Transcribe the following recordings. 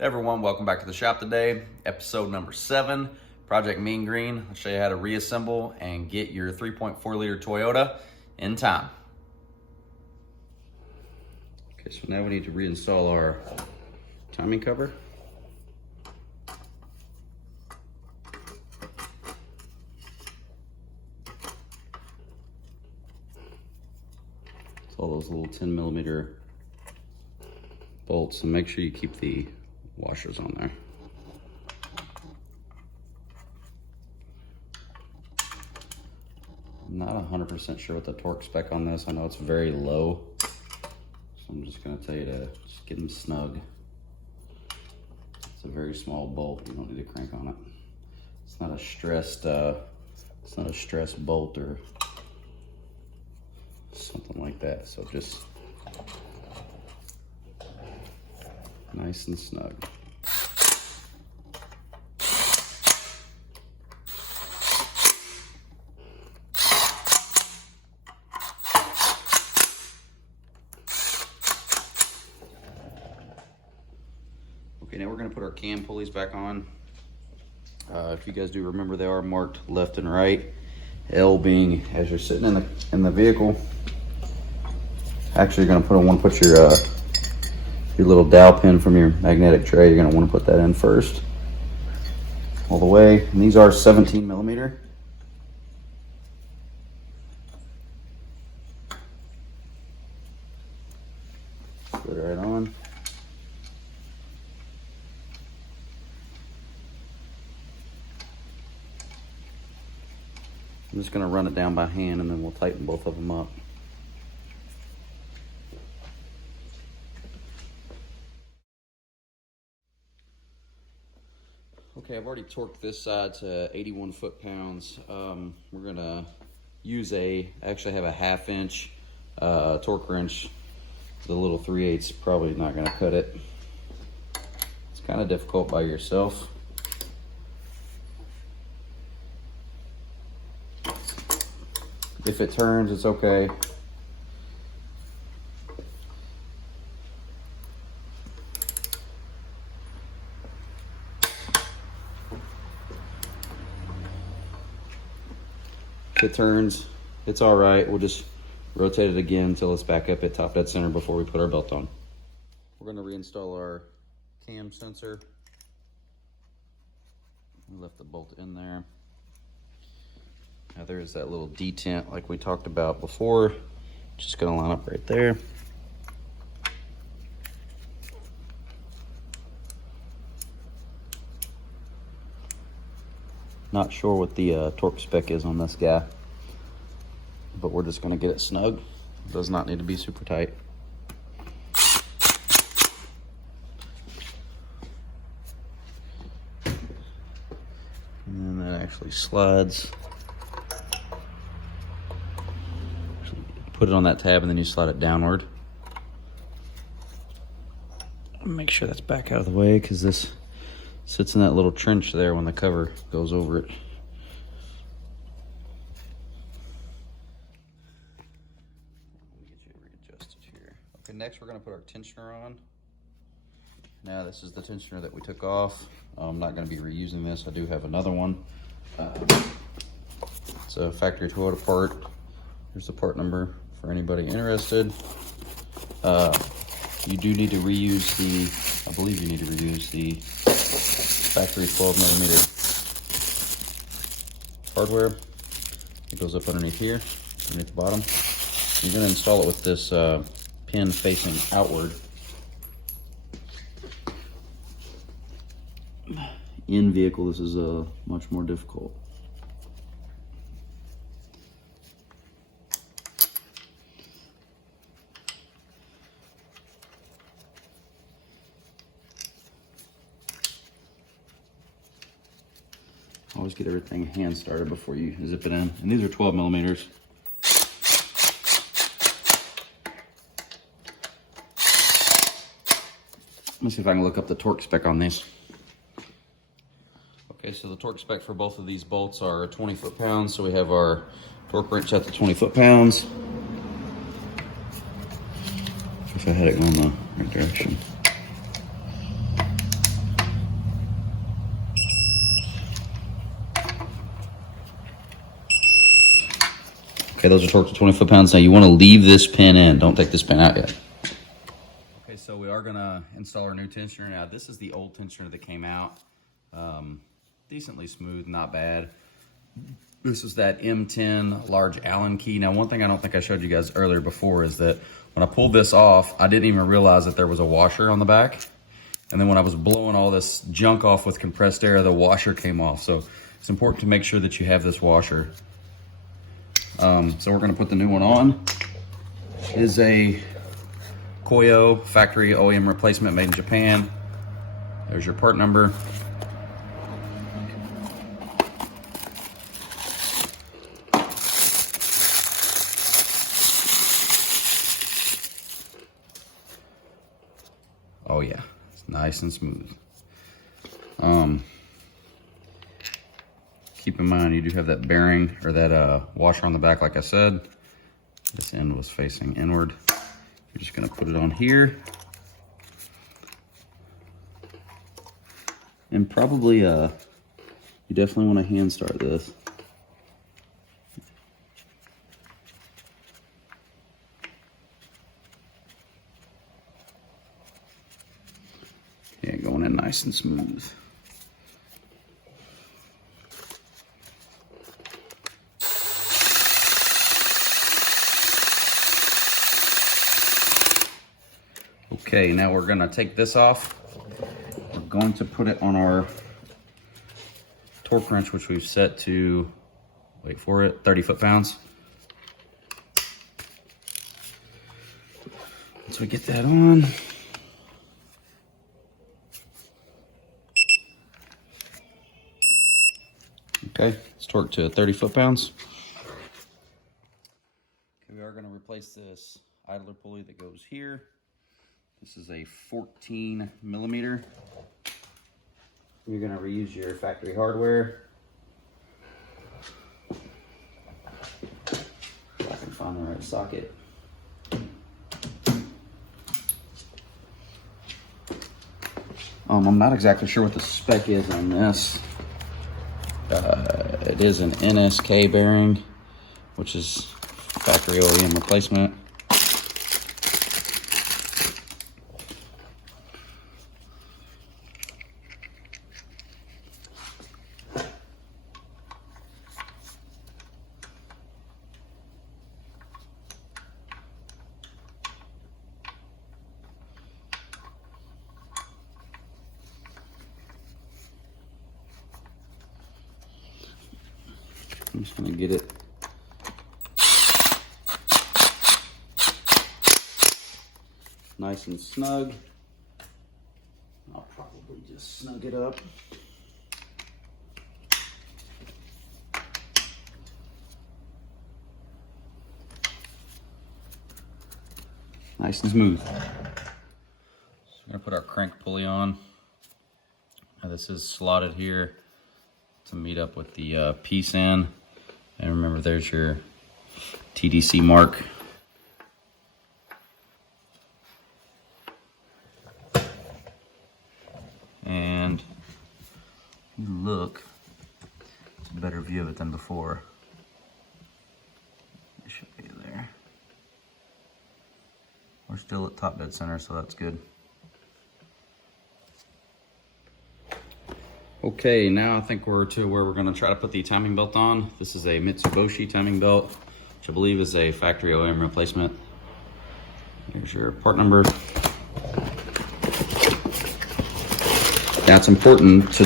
Hey everyone, welcome back to the shop today. Episode number 7, Project Mean Green. I'll show you how to reassemble and get your 3.4 liter Toyota in time. Okay, so now we need to reinstall our timing cover. It's all those little 10mm bolts, and make sure you keep the washers on there. I'm not 100% sure what the torque spec on this. I know it's very low, so I'm just going to tell you to just get them snug. It's a very small bolt. You don't need to crank on it. It's not a stressed bolt or something like that. So just nice and snug. Okay, now we're going to put our cam pulleys back on. If you guys do remember, they are marked left and right. L being as you're sitting in the vehicle. Actually, you're going to want to put your little dowel pin from your magnetic tray. You're going to want to put that in first, all the way. And these are 17mm. Put it right on. I'm just going to run it down by hand, and then we'll tighten both of them up. Okay, I've already torqued this side to 81 foot-pounds. We're going to use actually have a 1/2 inch torque wrench. The little 3/8 probably not going to cut it. It's kind of difficult by yourself. If it turns, it's okay. If it turns, it's all right. We'll just rotate it again until it's back up at top dead center before we put our belt on. We're going to reinstall our cam sensor. We left the bolt in there. Now there's that little detent like we talked about before. Just going to line up right there. Not sure what the torque spec is on this guy, but we're just going to get it snug. It does not need to be super tight. And then that actually slides. Put it on that tab and then you slide it downward. Make sure that's back out of the way because this sits in that little trench there when the cover goes over it. Let me get you readjusted here. Okay, next we're going to put our tensioner on. Now this is the tensioner that we took off. I'm not going to be reusing this. I do have another one. It's a factory Toyota part. Here's the part number for anybody interested. You do need to reuse I believe you need to reuse the factory 12mm hardware. It goes up underneath here, underneath the bottom. You're going to install it with this pin facing outward. In vehicle, this is much more difficult. Always get everything hand started before you zip it in. And these are 12mm. Let me see if I can look up the torque spec on these. Okay, so the torque spec for both of these bolts are 20 foot-pounds. So we have our torque wrench at the 20 foot-pounds. If I had it going the right direction. Okay, those are torqued to 20 foot-pounds. Now you want to leave this pin in. Don't take this pin out yet. Okay, so we are gonna install our new tensioner. Now this is the old tensioner that came out. Decently smooth, not bad. This is that M10 large Allen key. Now one thing I don't think I showed you guys earlier before is that when I pulled this off, I didn't even realize that there was a washer on the back. And then when I was blowing all this junk off with compressed air, the washer came off. So it's important to make sure that you have this washer. So we're gonna put the new one on. It is a Koyo factory OEM replacement made in Japan. There's your part number. Oh yeah, it's nice and smooth. Keep in mind you do have that bearing or that washer on the back, like I said. This end was facing inward. You're just gonna put it on here. And probably, you definitely wanna hand start this. Yeah, going in nice and smooth. Okay, now we're gonna take this off. We're going to put it on our torque wrench, which we've set to, wait for it, 30 foot-pounds. Once we get that on, okay, it's torqued to 30 foot-pounds. Okay, we are gonna replace this idler pulley that goes here. This is a 14 millimeter. You're gonna reuse your factory hardware. If I can find the right socket. I'm not exactly sure what the spec is on this. It is an NSK bearing, which is factory OEM replacement. I'm just gonna get it nice and snug. I'll probably just snug it up. Nice and smooth. So we're gonna put our crank pulley on. Now this is slotted here to meet up with the piece end. And remember, there's your TDC mark. And if you look, it's a better view of it than before. It should be there. We're still at top dead center, so that's good. Okay, now I think we're to where we're gonna try to put the timing belt on. This is a Mitsubishi timing belt, which I believe is a factory OEM replacement. Here's your part number. Now it's important to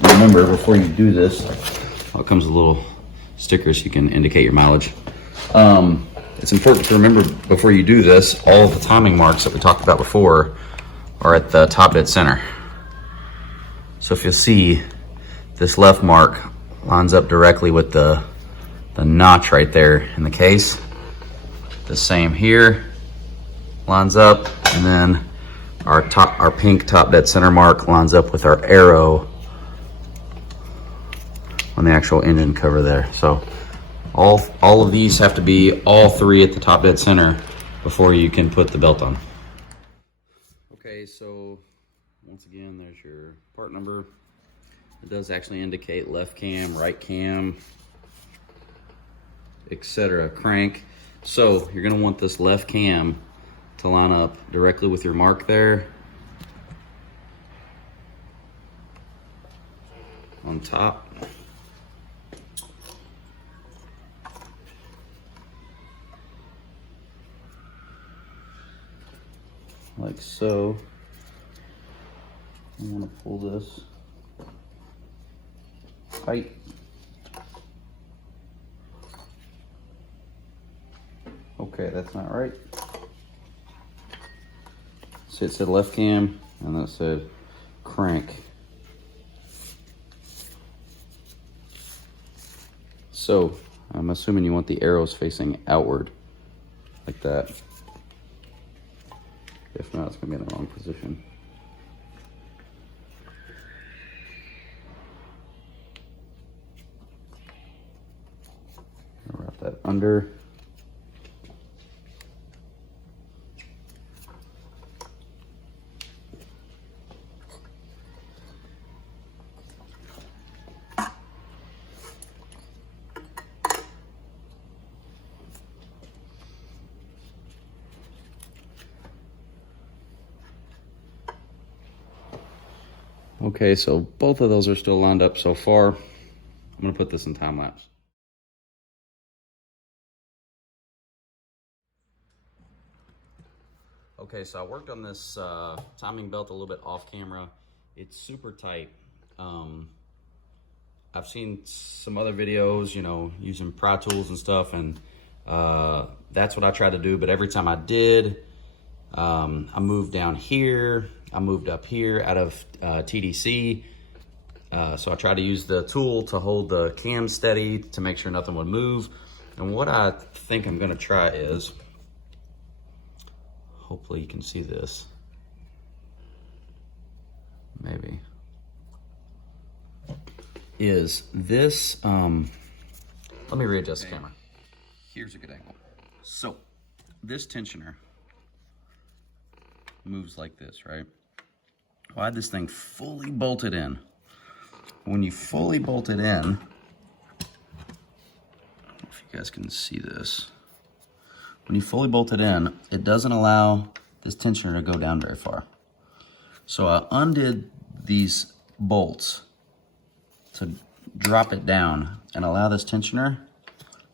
remember before you do this, it comes with a little sticker so you can indicate your mileage. It's important to remember before you do this, all of the timing marks that we talked about before are at the top dead center. So if you'll see, this left mark lines up directly with the notch right there in the case. The same here, lines up, and then our pink top dead center mark lines up with our arrow on the actual engine cover there. So all of these have to be all three at the top dead center before you can put the belt on. Okay, so once again, there's your part number. It does actually indicate left cam, right cam. etc. crank. So you're gonna want this left cam to line up directly with your mark there on top. Like so. I'm gonna pull this tight. Okay, that's not right. So it said left cam, and then it said crank. So I'm assuming you want the arrows facing outward, like that. If not, it's gonna be in the wrong position. Wrap that under. Okay, so both of those are still lined up so far. I'm gonna put this in time lapse. Okay, so I worked on this timing belt a little bit off camera. It's super tight. I've seen some other videos, you know, using pry tools and stuff, and that's what I tried to do, but every time I did, I moved down here, I moved up here out of TDC. So I tried to use the tool to hold the cam steady to make sure nothing would move. And what I think I'm gonna try is, hopefully you can see this, maybe, is this, let me readjust the camera. Here's a good angle. So this tensioner moves like this, right? Well, I had this thing fully bolted in. When you fully bolt it in, I don't know if you guys can see this. When you fully bolt it in, it doesn't allow this tensioner to go down very far. So I undid these bolts to drop it down and allow this tensioner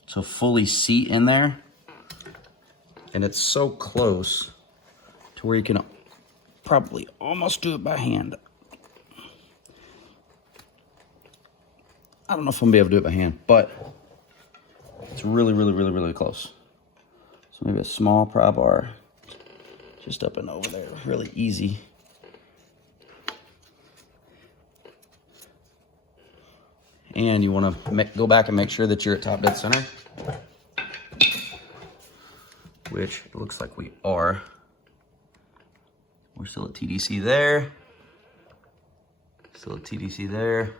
to fully seat in there. And it's so close to where you can probably almost do it by hand. I don't know if I'm gonna be able to do it by hand, but it's really, really, really, really close. So maybe a small pry bar just up and over there, really easy. And you wanna go back and make sure that you're at top dead center, which it looks like we are. We're still at TDC there, still at TDC there,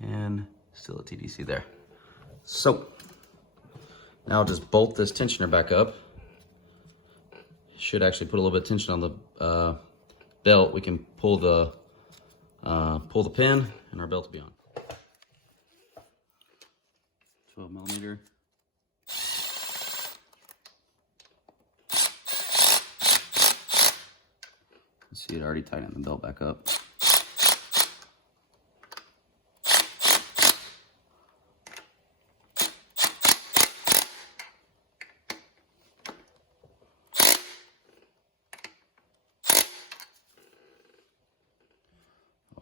and still at TDC there. So now I'll just bolt this tensioner back up. Should actually put a little bit of tension on the belt. We can pull the pin and our belt will be on. 12 millimeter. See it already tightened the belt back up.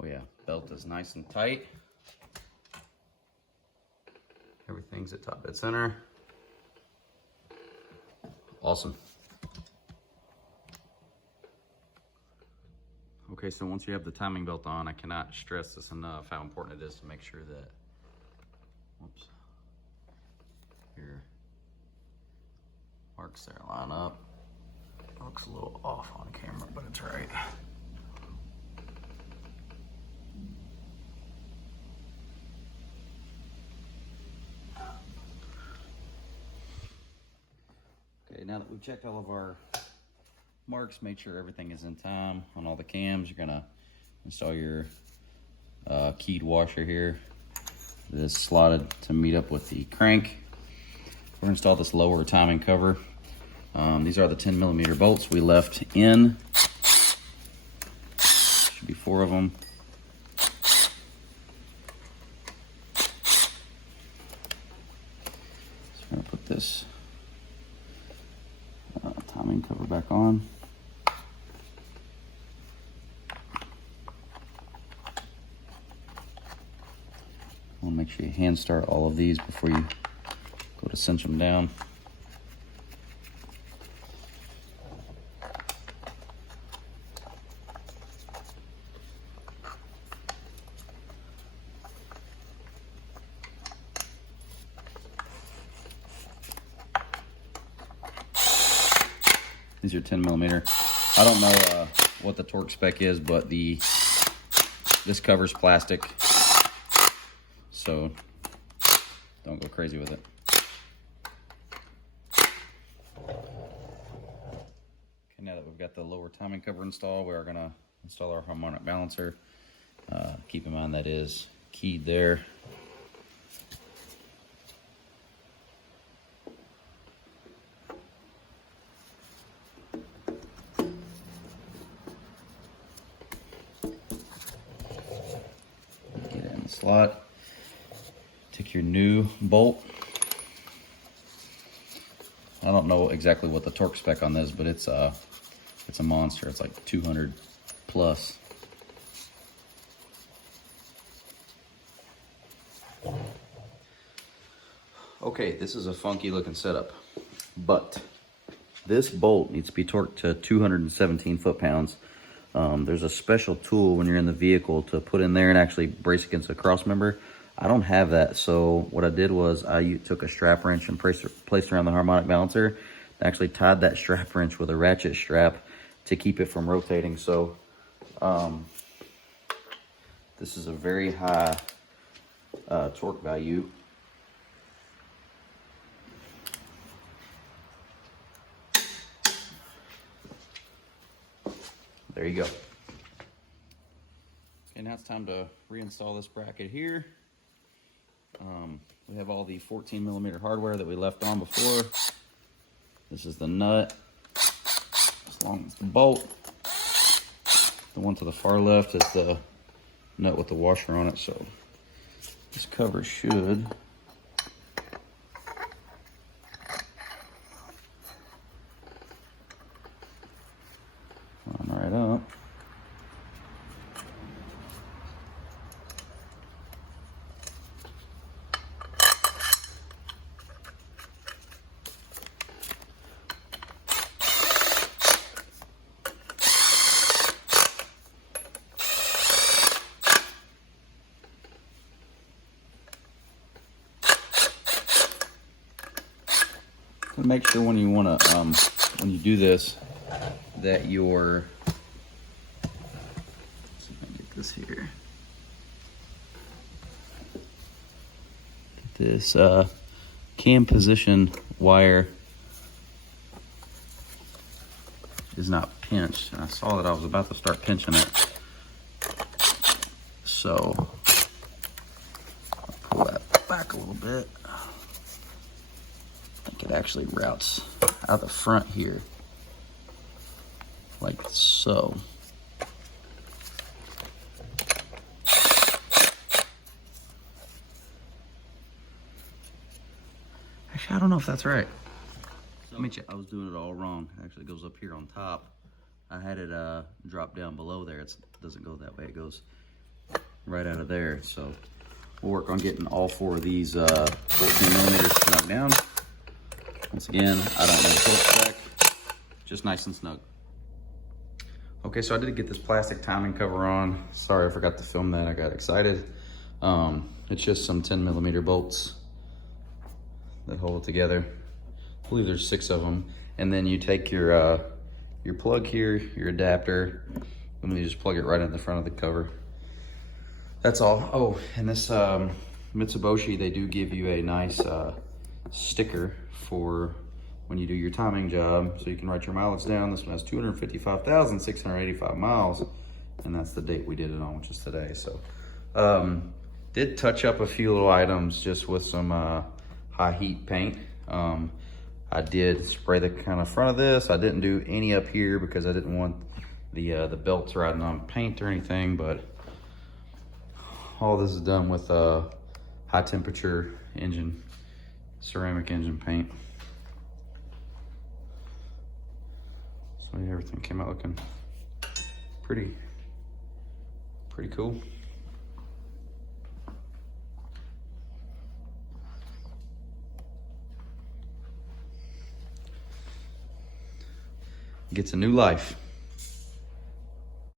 Oh yeah, belt is nice and tight. Everything's at top dead center. Awesome. Okay, so once you have the timing belt on, I cannot stress this enough how important it is to make sure that, whoops, your marks there line up. It looks a little off on camera, but it's right. Okay, now that we've checked all of our marks, make sure everything is in time on all the cams. You're gonna install your keyed washer here. This is slotted to meet up with the crank. We're gonna install this lower timing cover. These are the 10mm bolts we left in. Should be 4 of them. So we're gonna put this timing cover back on. Want to make sure you hand start all of these before you go to cinch them down. These are 10mm. I don't know what the torque spec is, but this cover's plastic, so don't go crazy with it. Okay, now that we've got the lower timing cover installed, we are gonna install our harmonic balancer. Keep in mind that is keyed there. Get it in the slot. Take your new bolt. I don't know exactly what the torque spec on this, but it's a monster. It's like 200 plus. Okay, this is a funky looking setup, but this bolt needs to be torqued to 217 foot-pounds. There's a special tool when you're in the vehicle to put in there and actually brace against a cross member. I don't have that, so what I did was I took a strap wrench and placed around the harmonic balancer. I actually tied that strap wrench with a ratchet strap to keep it from rotating. So this is a very high torque value. There you go. Okay, now it's time to reinstall this bracket here. We have all the 14mm hardware that we left on before. This is the nut, as long as the bolt. The one to the far left is the nut with the washer on it, so this cover should line right up. So make sure when you want to, when you do this, that your, let's see if I can get this here. Get this cam position wire is not pinched, and I saw that I was about to start pinching it. So I'll pull that back a little bit. It actually routes out the front here, like so. Actually, I don't know if that's right. So, I was doing it all wrong. It actually goes up here on top. I had it drop down below there. It doesn't go that way. It goes right out of there. So we'll work on getting all 4 of these 14mm snug down. Once again, I don't know the torque spec, just nice and snug. Okay, so I did get this plastic timing cover on. Sorry, I forgot to film that, I got excited. It's just some 10mm bolts that hold it together. I believe there's 6 of them. And then you take your plug here, your adapter, and then you just plug it right in the front of the cover. That's all. Oh, and this Mitsubishi, they do give you a nice sticker for when you do your timing job, so you can write your mileage down. This one has 255,685 miles, and that's the date we did it on, which is today. So did touch up a few little items just with some high heat paint. I did spray the kind of front of this. I didn't do any up here because I didn't want the belts riding on paint or anything, but all this is done with high temperature engine, ceramic engine paint. So yeah, everything came out looking pretty cool. Gets a new life.